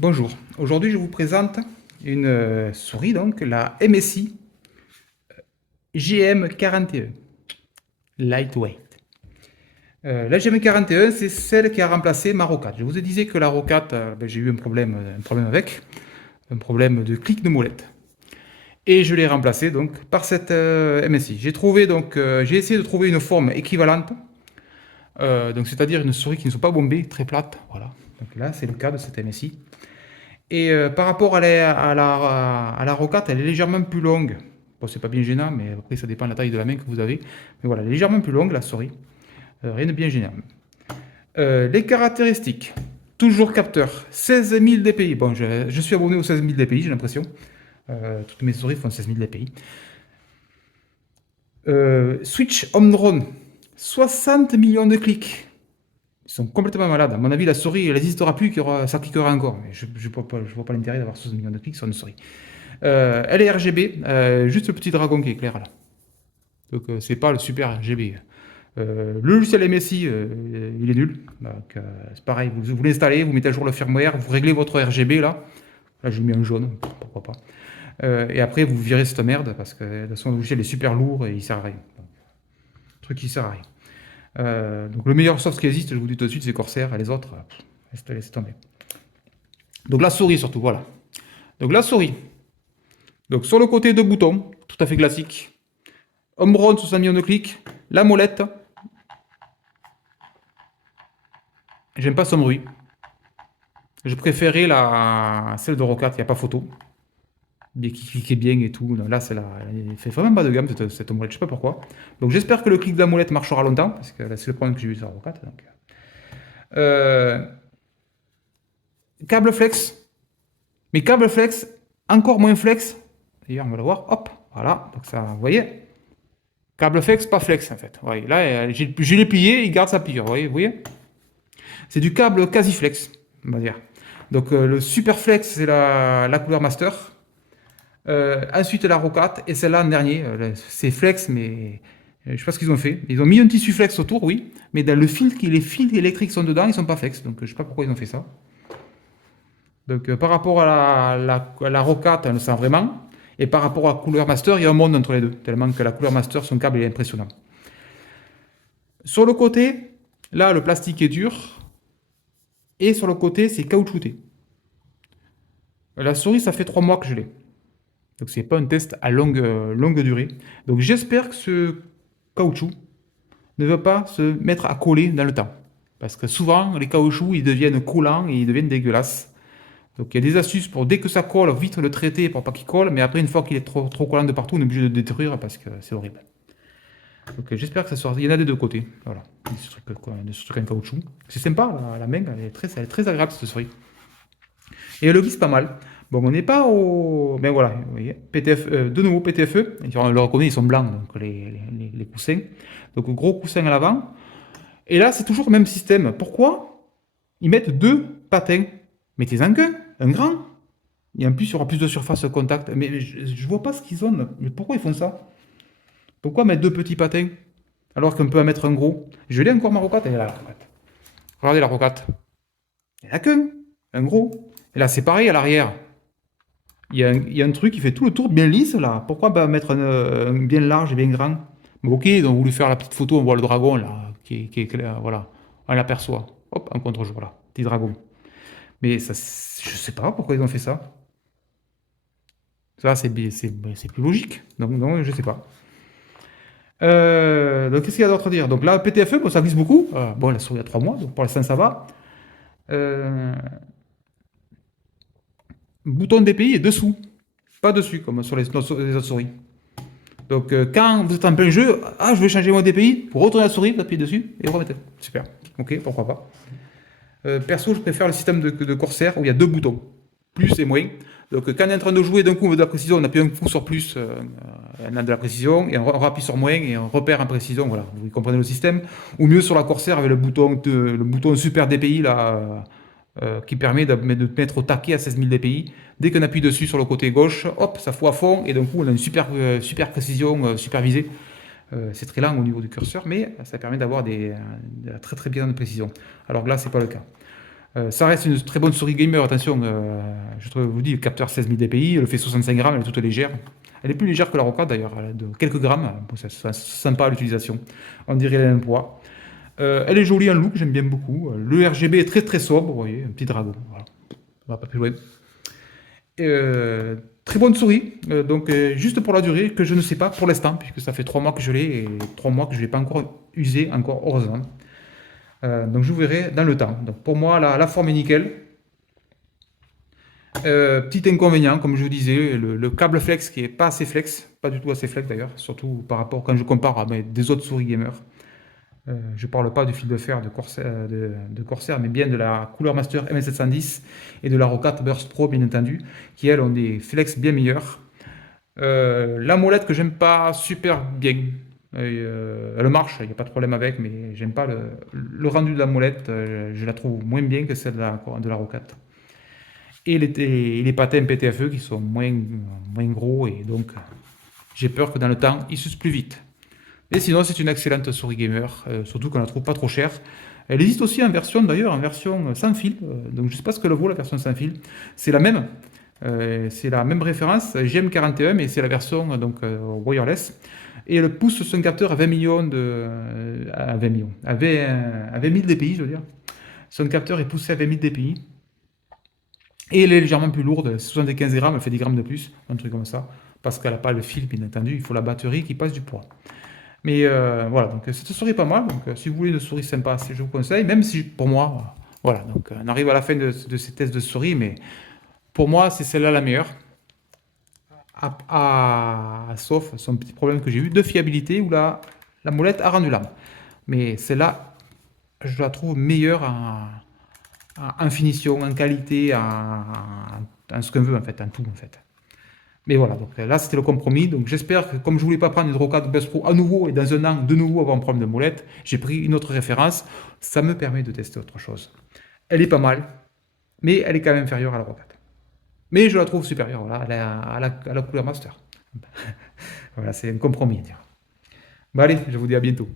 Bonjour, aujourd'hui je vous présente une souris, donc la MSI GM41 Lightweight. La GM41, c'est celle qui a remplacé ma Roccat. Je vous ai dit que la Roccat, j'ai eu un problème avec, un problème de clic de molette. Et je l'ai remplacée donc par cette MSI. J'ai essayé de trouver une forme équivalente, donc c'est-à-dire une souris qui ne soit pas bombée, très plate. Voilà. Donc là, c'est le cas de cette MSI. Et par rapport à la rocade, elle est légèrement plus longue. Bon, c'est pas bien gênant, mais après, ça dépend de la taille de la main que vous avez. Mais voilà, elle est légèrement plus longue, la souris. Rien de bien gênant. Les caractéristiques. Toujours capteur, 16 000 dpi. Bon, je suis abonné aux 16 000 dpi, j'ai l'impression. Toutes mes souris font 16 000 dpi. Switch Home Drone, 60 millions de clics. Ils sont complètement malades. À mon avis, la souris, elle n'existera plus, ça cliquera encore. Mais je ne vois pas l'intérêt d'avoir 60 millions de clics sur une souris. Elle est RGB, juste le petit dragon qui est clair là. Donc c'est pas le super RGB. Le logiciel MSI, il est nul. Donc, c'est pareil, vous l'installez, vous mettez à jour le firmware, vous réglez votre RGB là. Là j'ai mis un jaune, pourquoi pas. Et après vous virez cette merde parce que de toute façon le logiciel est super lourd et il sert à rien. Donc, truc qui sert à rien. Donc le meilleur soft qui existe, je vous dis tout de suite, c'est Corsair, et les autres, laissez tomber. Donc la souris surtout, voilà. Donc la souris. Donc sur le côté, deux boutons, tout à fait classique. Home run, 60 millions de clics. La molette. J'aime pas son bruit. Je préférais celle de Roccat, il n'y a pas photo. Qui cliquait bien et tout. Là, elle fait vraiment bas de gamme cette molette, je sais pas pourquoi. Donc j'espère que le clic de la molette marchera longtemps, parce que c'est le problème que j'ai eu sur la Roccat. Câble flex. Mais câble flex, encore moins flex. D'ailleurs, on va le voir. Hop, voilà. Donc ça, vous voyez. Câble flex, pas flex en fait. Vous voyez, là, je l'ai plié, il garde sa pliure. Vous voyez. C'est du câble quasi flex, on va dire. Donc le super flex, c'est la couleur master. Ensuite la Roccat et celle-là en dernier. C'est flex, mais je sais pas ce qu'ils ont fait. Ils ont mis un tissu flex autour, oui, mais dans le fil, les fils électriques sont dedans, ils sont pas flex. Donc je sais pas pourquoi ils ont fait ça. Donc par rapport à la Roccat, on le sent vraiment. Et par rapport à la couleur master, il y a un monde entre les deux. Tellement que la couleur master, son câble est impressionnant. Sur le côté, là, le plastique est dur. Et sur le côté, c'est caoutchouté. La souris, ça fait 3 mois que je l'ai. Donc c'est pas un test à longue durée. Donc j'espère que ce caoutchouc ne va pas se mettre à coller dans le temps. Parce que souvent, les caoutchoucs, ils deviennent collants et ils deviennent dégueulasses. Donc il y a des astuces pour dès que ça colle, vite le traiter pour pas qu'il colle. Mais après, une fois qu'il est trop collant de partout, on est obligé de le détruire parce que c'est horrible. Donc j'espère que ça sort. Il y en a des deux côtés. Voilà. Ce truc en caoutchouc. C'est sympa, la main, elle est très agréable cette souris. Et elle glisse pas mal. Bon, on n'est pas au. Ben voilà, vous voyez, PTF, de nouveau PTFE. On le reconnaît, ils sont blancs, donc les coussins. Donc gros coussin à l'avant. Et là, c'est toujours le même système. Pourquoi ils mettent deux patins? Mettez-en qu'un, un grand. Et en plus, il y aura plus de surface de contact. Mais je vois pas ce qu'ils ont. Mais pourquoi ils font ça? Pourquoi mettre deux petits patins alors qu'on peut en mettre un gros? Je l'ai encore ma Roccat, elle est là, la Roccat. Regardez la Roccat. Il n'y en a qu'un, un gros. Et là, c'est pareil à l'arrière. Il y a un truc qui fait tout le tour bien lisse là. Pourquoi pas mettre un bien large et bien grand? Bon, ok, ils ont voulu faire la petite photo, on voit le dragon là, qui est clair, voilà. On l'aperçoit. Hop, un contre-jour là, petit dragon. Mais ça, je sais pas pourquoi ils ont fait ça. Ça, c'est plus logique. Donc, non, je sais pas. Donc, qu'est-ce qu'il y a d'autre à dire? Donc là, PTFE, bon, ça glisse beaucoup. Bon, la souris il y a 3 mois, donc pour l'instant, ça va. Bouton DPI est dessous, pas dessus, comme sur les autres souris. Donc quand vous êtes en plein jeu, je vais changer mon DPI, vous retournez la souris, vous appuyez dessus et vous remettez. Super, ok, pourquoi pas. Perso, je préfère le système de Corsair où il y a deux boutons, plus et moins. Donc quand on est en train de jouer, d'un coup on veut de la précision, on appuie un coup sur plus, on a de la précision, et on appuie sur moins et on repère en précision, voilà, vous comprenez le système. Ou mieux sur la Corsair avec le bouton super DPI là, qui permet de mettre au taquet à 16 000 dpi. Dès qu'on appuie dessus sur le côté gauche, hop, ça fout à fond et d'un coup on a une super précision, super visée. C'est très lent au niveau du curseur, mais ça permet d'avoir de la très très bien de précision. Alors que là, c'est pas le cas. Ça reste une très bonne souris gamer, attention, vous dis, le capteur 16 000 dpi, elle fait 65 grammes, elle est toute légère. Elle est plus légère que la Rocade d'ailleurs, elle a de quelques grammes, bon, c'est sympa à l'utilisation, on dirait le même poids. Elle est jolie en look, j'aime bien beaucoup. Le RGB est très très sobre, vous voyez, un petit dragon, voilà. On va pas plus loin. Euh, Très bonne souris, donc juste pour la durée, que je ne sais pas pour l'instant, puisque ça fait 3 mois que je l'ai, et 3 mois que je ne l'ai pas encore usé, encore heureusement. Donc je vous verrai dans le temps. Donc pour moi, la forme est nickel. Petit inconvénient, comme je vous disais, le câble flex qui est pas assez flex, pas du tout assez flex d'ailleurs, surtout par rapport quand je compare à des autres souris gamers. Je ne parle pas du fil de fer de Corsair, mais bien de la Cooler Master MS710 et de la Roccat Burst Pro, bien entendu, qui elles ont des flex bien meilleurs. La molette que j'aime pas super bien. Elle marche, il n'y a pas de problème avec, mais j'aime pas le rendu de la molette. Je la trouve moins bien que celle de la Roccat. Et les patins PTFE qui sont moins gros, et donc j'ai peur que dans le temps, ils s'usent plus vite. Et sinon, c'est une excellente souris gamer, surtout qu'on la trouve pas trop chère. Elle existe aussi en version, d'ailleurs, en version sans fil. Donc je ne sais pas ce que le vaut la version sans fil. C'est la même. C'est la même référence, GM41, mais c'est la version wireless. Et elle pousse son capteur à 20 millions à 20 millions. À 20 000 dpi, je veux dire. Son capteur est poussé à 20 000 dpi. Et elle est légèrement plus lourde, 75 grammes, elle fait 10 grammes de plus, un truc comme ça. Parce qu'elle n'a pas le fil, bien entendu, il faut la batterie qui passe du poids. Mais voilà, donc cette souris est pas mal. Donc si vous voulez une souris sympa, je vous conseille. Même si pour moi, voilà, donc on arrive à la fin de ces tests de souris, mais pour moi, c'est celle-là la meilleure. Sauf son petit problème que j'ai eu de fiabilité où la molette a rendu l'âme. Mais celle-là, je la trouve meilleure en finition, en qualité, en ce qu'on veut en fait, en tout en fait. Mais voilà, donc là c'était le compromis. Donc j'espère que comme je voulais pas prendre une Rocade Best Pro à nouveau et dans un an de nouveau avoir un problème de molette, j'ai pris une autre référence. Ça me permet de tester autre chose. Elle est pas mal, mais elle est quand même inférieure à la Rocade. Mais je la trouve supérieure voilà, à la Cooler Master. Voilà, c'est un compromis à dire. Bon allez, je vous dis à bientôt.